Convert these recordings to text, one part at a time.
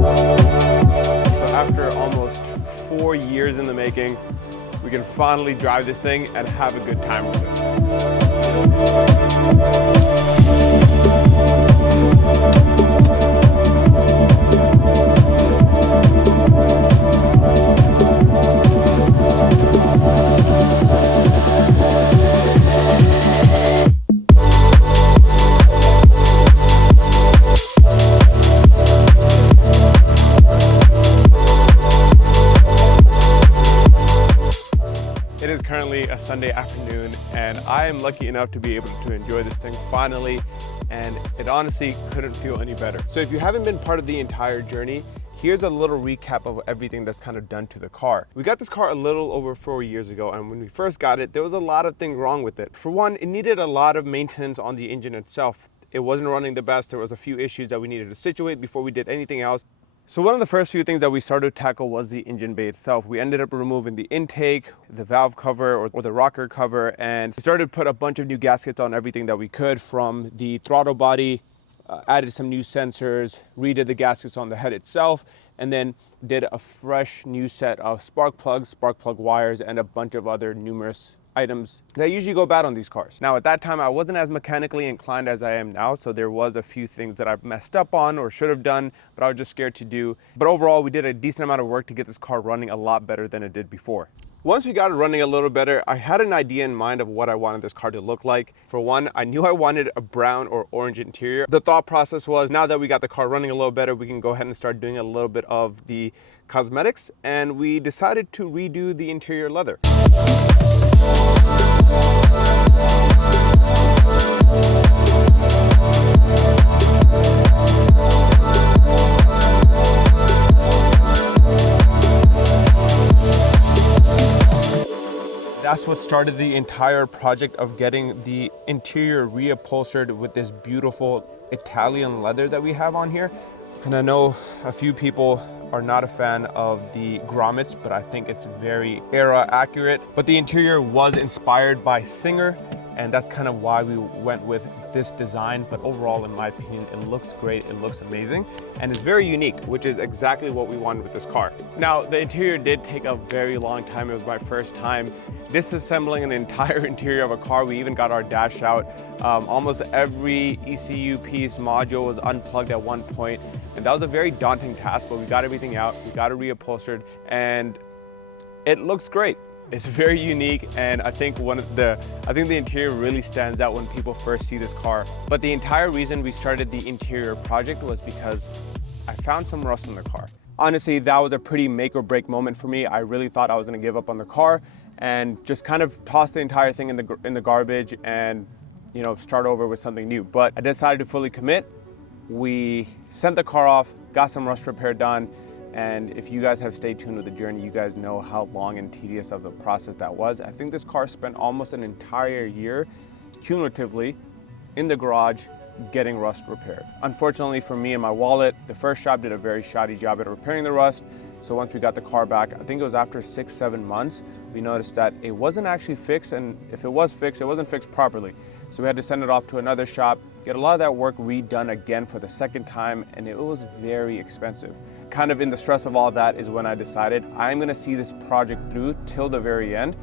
So after almost 4 years in the making, we can finally drive this thing and have a good time with It is currently a Sunday afternoon, and I am lucky enough to be able to enjoy this thing finally, and it honestly couldn't feel any better. So if you haven't been part of the entire journey, here's a little recap of everything that's kind of done to the car. We got this car a little over 4 years ago, and when we first got it, there was a lot of things wrong with it. For one, it needed a lot of maintenance on the engine itself. It wasn't running the best. There was a few issues that we needed to situate before we did anything else. So one of the first few things that we started to tackle was the engine bay itself. We ended up removing the intake, the valve cover or the rocker cover, and we started to put a bunch of new gaskets on everything that we could, from the throttle body, added some new sensors, redid the gaskets on the head itself, and then did a fresh new set of spark plug wires, and a bunch of other numerous items that usually go bad on these cars. Now at that time I wasn't as mechanically inclined as I am now, so there was a few things that I messed up on or should have done, but I was just scared to do. But overall, we did a decent amount of work to get this car running a lot better than it did before. Once we got it running a little better, I had an idea in mind of what I wanted this car to look like. For one, I knew I wanted a brown or orange interior. The thought process was, now that we got the car running a little better, we can go ahead and start doing a little bit of the cosmetics, and we decided to redo the interior leather. That's what started the entire project of getting the interior reupholstered with this beautiful Italian leather that we have on here. And I know a few people are not a fan of the grommets, but I think it's very era accurate. But the interior was inspired by Singer, and that's kind of why we went with this design. But overall, in my opinion, it looks great, it looks amazing, and it's very unique, which is exactly what we wanted with this car. Now, the interior did take a very long time. It was my first time disassembling an entire interior of a car. We even got our dash out. Almost every ECU piece module was unplugged at one point, and that was a very daunting task, but we got everything out, we got it reupholstered, and it looks great. It's very unique, and I think the interior really stands out when people first see this car. But the entire reason we started the interior project was because I found some rust in the car. Honestly, that was a pretty make or break moment for me. I really thought I was gonna give up on the car and just kind of toss the entire thing in the garbage and, you know, start over with something new. But I decided to fully commit. We sent the car off, got some rust repair done, and if you guys have stayed tuned with the journey, you guys know how long and tedious of a process that was. I think this car spent almost an entire year cumulatively in the garage getting rust repaired. Unfortunately for me and my wallet, the first shop did a very shoddy job at repairing the rust. So once we got the car back, I think it was after 6-7 months, we noticed that it wasn't actually fixed, and if it was fixed, it wasn't fixed properly. So we had to send it off to another shop, get a lot of that work redone again for the second time, and it was very expensive. Kind of in the stress of all that is when I decided I'm gonna see this project through till the very end,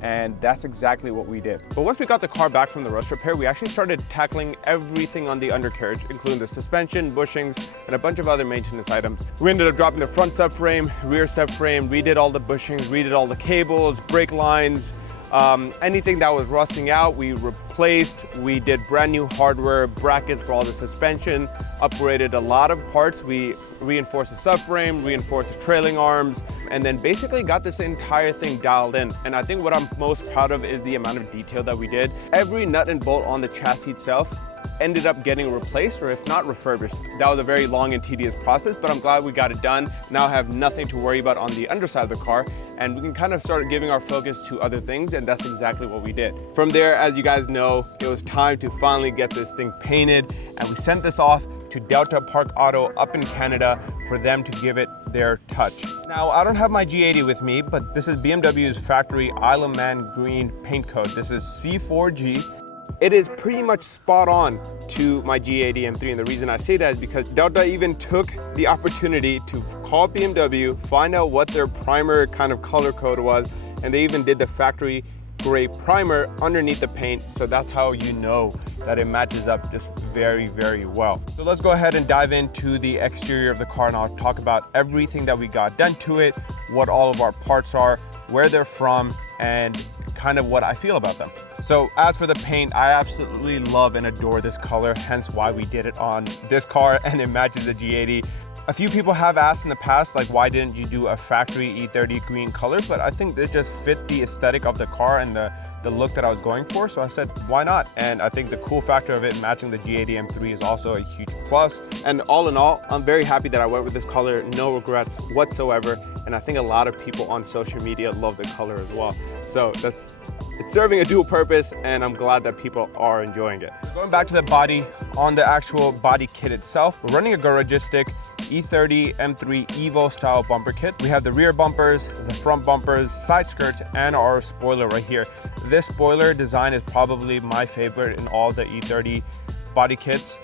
and that's exactly what we did. But once we got the car back from the rust repair, we actually started tackling everything on the undercarriage, including the suspension, bushings, and a bunch of other maintenance items. We ended up dropping the front subframe, rear subframe, redid all the bushings, redid all the cables, brake lines, anything that was rusting out, we replaced. We did brand new hardware, brackets for all the suspension, upgraded a lot of parts. We reinforced the subframe, reinforced the trailing arms, and then basically got this entire thing dialed in. And I think what I'm most proud of is the amount of detail that we did. Every nut and bolt on the chassis itself ended up getting replaced, or if not refurbished. That was a very long and tedious process, but I'm glad we got it done. Now I have nothing to worry about on the underside of the car, and we can kind of start giving our focus to other things, and that's exactly what we did. From there, as you guys know, it was time to finally get this thing painted, and we sent this off to Delta Park Auto up in Canada for them to give it their touch. Now, I don't have my G80 with me, but this is BMW's factory Isle of Man green paint code. This is C4G. It is pretty much spot on to my G80 M3, and the reason I say that is because Delta even took the opportunity to call BMW, find out what their primer kind of color code was, and they even did the factory gray primer underneath the paint, so that's how you know that it matches up just very, very well. So let's go ahead and dive into the exterior of the car, and I'll talk about everything that we got done to it, what all of our parts are, where they're from, and kind of what I feel about them. So as for the paint, I absolutely love and adore this color, hence why we did it on this car, and it matches the G80. A few people have asked in the past, like, why didn't you do a factory E30 green color? But I think this just fit the aesthetic of the car and the look that I was going for. So I said, why not? And I think the cool factor of it matching the G80 M3 is also a huge plus. And all in all, I'm very happy that I went with this color, no regrets whatsoever. And I think a lot of people on social media love the color as well. So it's serving a dual purpose, and I'm glad that people are enjoying it. Going back to the body, on the actual body kit itself, we're running a Garagistic E30 M3 Evo style bumper kit. We have the rear bumpers, the front bumpers, side skirts, and our spoiler right here. This spoiler design is probably my favorite in all the E30 body kits.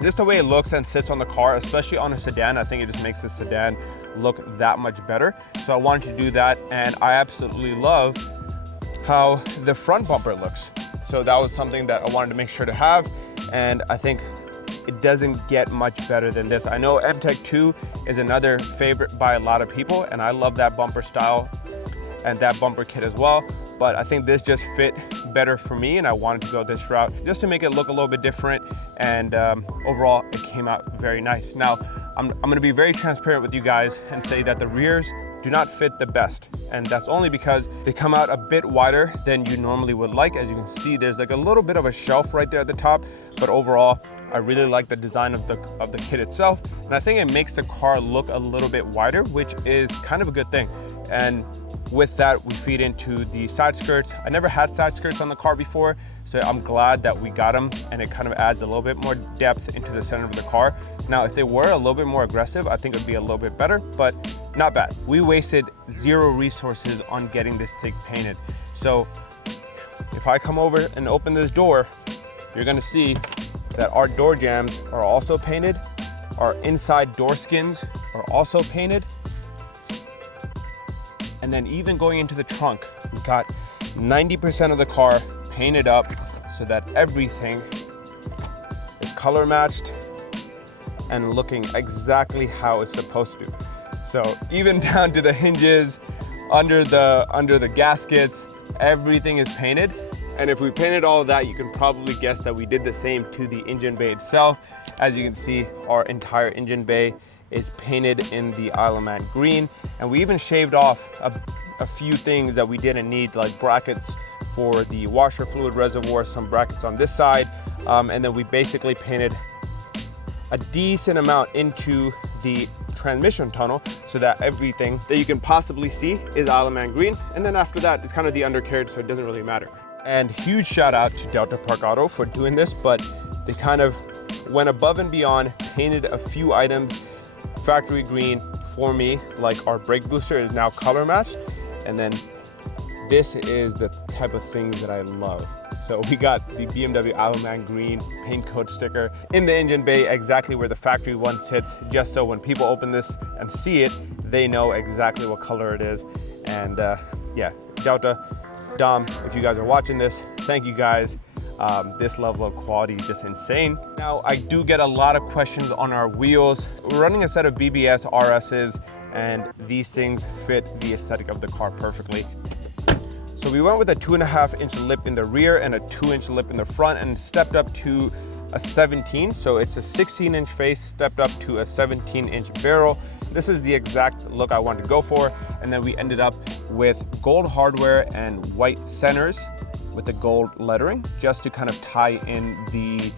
Just the way it looks and sits on the car, especially on a sedan, I think it just makes the sedan look that much better. So I wanted to do that, and I absolutely love how the front bumper looks. So that was something that I wanted to make sure to have, and I think it doesn't get much better than this. I know M-Tech 2 is another favorite by a lot of people, and I love that bumper style and that bumper kit as well, but I think this just fit better for me, and I wanted to go this route just to make it look a little bit different, and overall it came out very nice. Now I'm gonna be very transparent with you guys and say that the rears do not fit the best, and that's only because they come out a bit wider than you normally would like. As you can see, there's like a little bit of a shelf right there at the top, but overall I really like the design of the kit itself, and I think it makes the car look a little bit wider, which is kind of a good thing. And with that, we feed into the side skirts. I never had side skirts on the car before, so I'm glad that we got them, and it kind of adds a little bit more depth into the center of the car. Now, if they were a little bit more aggressive, I think it would be a little bit better, but not bad. We wasted zero resources on getting this thing painted. So if I come over and open this door, you're gonna see that our door jambs are also painted. Our inside door skins are also painted. And then even going into the trunk, we got 90% of the car painted up so that everything is color matched and looking exactly how it's supposed to. So even down to the hinges, under the gaskets, everything is painted. And if we painted all of that, you can probably guess that we did the same to the engine bay itself. As you can see, our entire engine bay is painted in the Isle of Man green, and we even shaved off a few things that we didn't need, like brackets for the washer fluid reservoir, some brackets on this side, and then we basically painted a decent amount into the transmission tunnel so that everything that you can possibly see is Isle of Man green, and then after that it's kind of the undercarriage, so it doesn't really matter. And huge shout out to Delta Park Auto for doing this, but they kind of went above and beyond, painted a few items factory green for me, like our brake booster is now color matched, and then this is the type of things that I love. So we got the BMW Isle of Man green paint code sticker in the engine bay, exactly where the factory one sits, just so when people open this and see it, they know exactly what color it is. And yeah, Delta, Dom, if you guys are watching this, thank you guys. This level of quality is just insane. Now, I do get a lot of questions on our wheels. We're running a set of BBS RSs, and these things fit the aesthetic of the car perfectly. So we went with a 2.5-inch lip in the rear and a 2-inch lip in the front, and stepped up to a 17. So it's a 16-inch face stepped up to a 17-inch barrel. This is the exact look I wanted to go for. And then we ended up with gold hardware and white centers with the gold lettering, just to kind of tie in the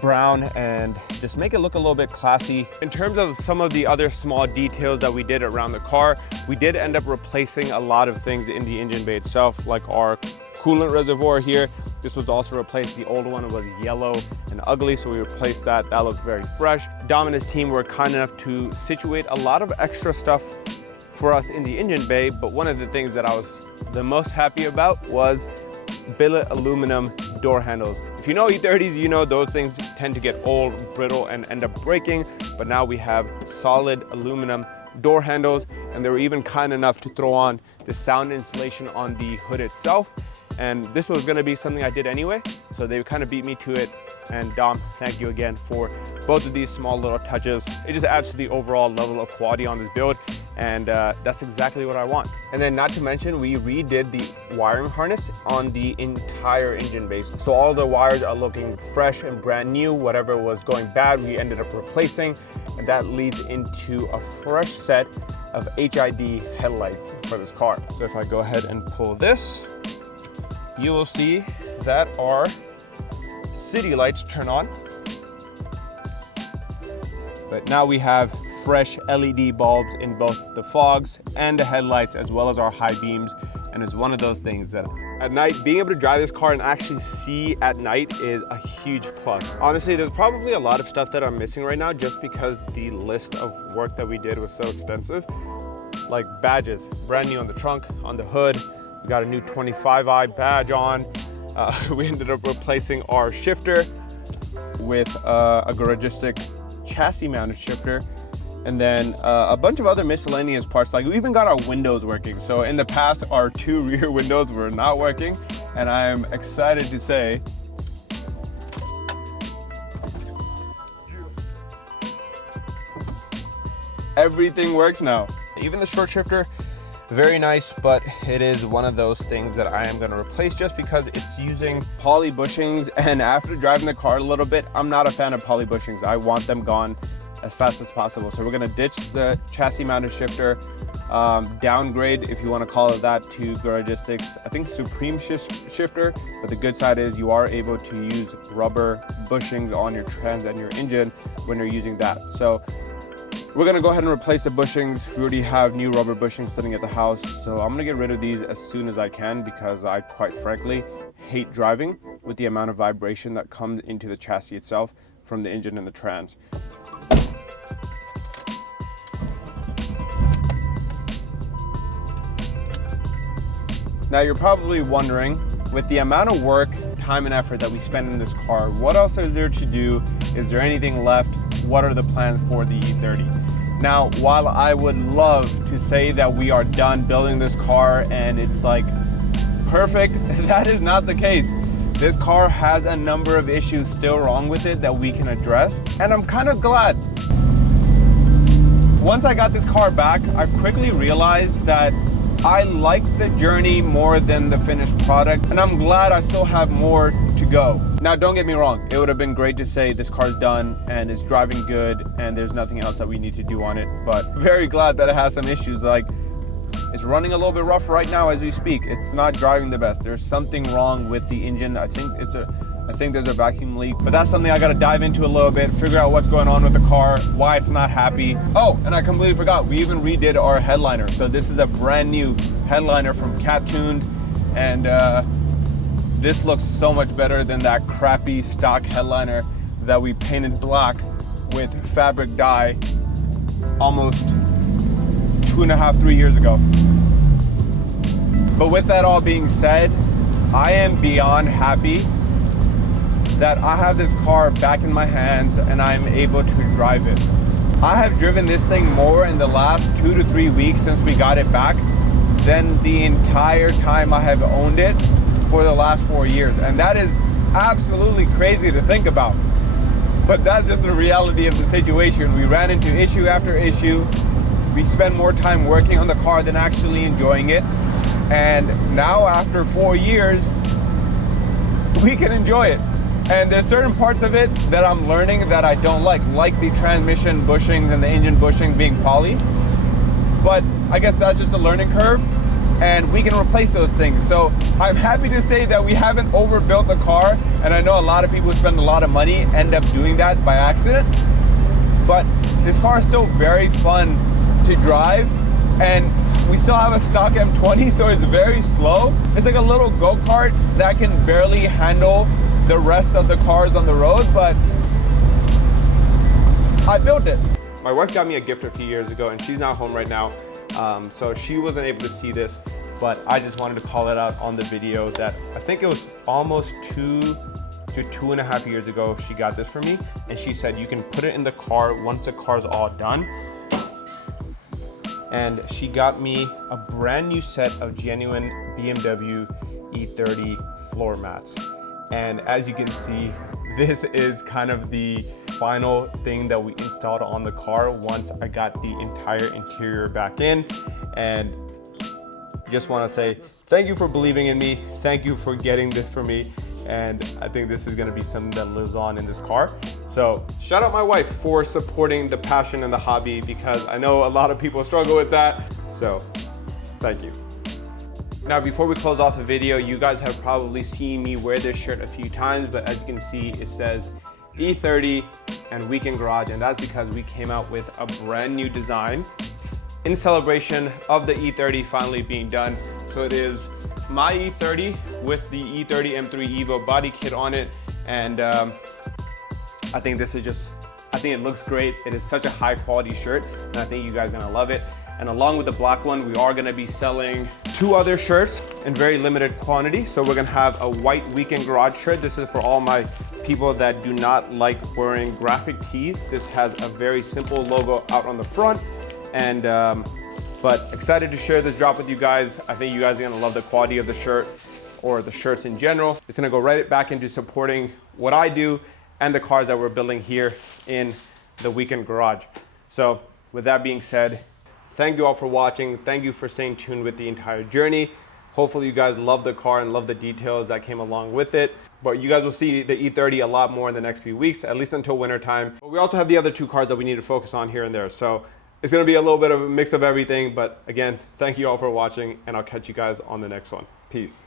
brown and just make it look a little bit classy. In terms of some of the other small details that we did around the car, we did end up replacing a lot of things in the engine bay itself, like our coolant reservoir here. This was also replaced. The old one was yellow and ugly, so we replaced that. That looked very fresh. Dom and his team were kind enough to situate a lot of extra stuff for us in the engine bay, but one of the things that I was the most happy about was billet aluminum door handles. If you know E30s, you know those things tend to get old, brittle, and end up breaking. But now we have solid aluminum door handles, and they were even kind enough to throw on the sound insulation on the hood itself. And this was gonna be something I did anyway, so they kind of beat me to it. And Dom, thank you again for both of these small little touches. It just adds to the overall level of quality on this build, and that's exactly what I want. And then not to mention, we redid the wiring harness on the entire engine base. So all the wires are looking fresh and brand new. Whatever was going bad, we ended up replacing, and that leads into a fresh set of HID headlights for this car. So if I go ahead and pull this, you will see that our city lights turn on. But now we have fresh LED bulbs in both the fogs and the headlights, as well as our high beams. And it's one of those things that at night, being able to drive this car and actually see at night is a huge plus. Honestly, there's probably a lot of stuff that I'm missing right now just because the list of work that we did was so extensive. Like badges, brand new on the trunk, on the hood. We got a new 25i badge on. We ended up replacing our shifter with a Garagistic chassis mounted shifter, and then a bunch of other miscellaneous parts. Like we even got our windows working. So in the past, our 2 rear windows were not working, and I am excited to say everything works now. Even the short shifter, very nice, but it is one of those things that I am going to replace just because it's using poly bushings, and after driving the car a little bit, I'm not a fan of poly bushings. I want them gone as fast as possible. So we're going to ditch the chassis mounted shifter, downgrade, if you want to call it that, to Garagistic's, I think, Supreme shifter. But the good side is you are able to use rubber bushings on your trans and your engine when you're using that. So we're gonna go ahead and replace the bushings. We already have new rubber bushings sitting at the house, so I'm gonna get rid of these as soon as I can because I, quite frankly, hate driving with the amount of vibration that comes into the chassis itself from the engine and the trans. Now you're probably wondering, with the amount of work, time, and effort that we spend in this car, what else is there to do? Is there anything left? What are the plans for the E30? Now, while I would love to say that we are done building this car and it's like perfect, that is not the case. This car has a number of issues still wrong with it that we can address, and I'm kind of glad. Once I got this car back, I quickly realized that I like the journey more than the finished product, and I'm glad I still have more to go. Now, don't get me wrong, it would have been great to say this car's done and it's driving good and there's nothing else that we need to do on it, but very glad that it has some issues. Like, it's running a little bit rough right now as we speak. It's not driving the best. There's something wrong with the engine. I think there's a vacuum leak, but that's something I got to dive into a little bit, figure out what's going on with the car, why it's not happy. Oh, and I completely forgot, we even redid our headliner. So this is a brand new headliner from 𝐶𝐿, and this looks so much better than that crappy stock headliner that we painted black with fabric dye almost 2.5, 3 years ago. But with that all being said, I am beyond happy that I have this car back in my hands and I'm able to drive it. I have driven this thing more in the last 2 to 3 weeks since we got it back than the entire time I have owned it for the last 4 years. And that is absolutely crazy to think about. But that's just the reality of the situation. We ran into issue after issue. We spent more time working on the car than actually enjoying it. And now after 4 years, we can enjoy it. And there's certain parts of it that I'm learning that I don't like the transmission bushings and the engine bushing being poly. But I guess that's just a learning curve, and we can replace those things. So I'm happy to say that we haven't overbuilt the car, and I know a lot of people who spend a lot of money end up doing that by accident. But this car is still very fun to drive, and we still have a stock M20, so it's very slow. It's like a little go-kart that can barely handle the rest of the cars on the road, but I built it. My wife got me a gift a few years ago, and she's not home right now, so she wasn't able to see this. but I just wanted to call it out on the video that I think it was almost 2 to 2.5 years ago she got this for me, and she said you can put it in the car once the car's all done. And she got me a brand new set of genuine BMW E30 floor mats. And as you can see, this is kind of the final thing that we installed on the car once I got the entire interior back in. And just want to say thank you for believing in me. Thank you for getting this for me. And I think this is going to be something that lives on in this car. So shout out my wife for supporting the passion and the hobby, because I know a lot of people struggle with that. So thank you. Now, before we close off the video, you guys have probably seen me wear this shirt a few times, but as you can see, it says E30 and Weekend Garage, and that's because we came out with a brand new design in celebration of the E30 finally being done. So it is my E30 with the E30 M3 Evo body kit on it, and I think this is just, I think it looks great. It is such a high quality shirt, and I think you guys are gonna love it. And along with the black one, we are gonna be selling 2 other shirts in very limited quantity. So we're gonna have a white Weekend Garage shirt. This is for all my people that do not like wearing graphic tees. This has a very simple logo out on the front, and but excited to share this drop with you guys. I think you guys are gonna love the quality of the shirt, or the shirts in general. It's gonna go right back into supporting what I do and the cars that we're building here in the Weekend Garage. So with that being said, thank you all for watching. Thank you for staying tuned with the entire journey. Hopefully you guys love the car and love the details that came along with it. But you guys will see the E30 a lot more in the next few weeks, at least until winter time. But we also have the other 2 cars that we need to focus on here and there. So it's gonna be a little bit of a mix of everything. But again, thank you all for watching, and I'll catch you guys on the next one. Peace.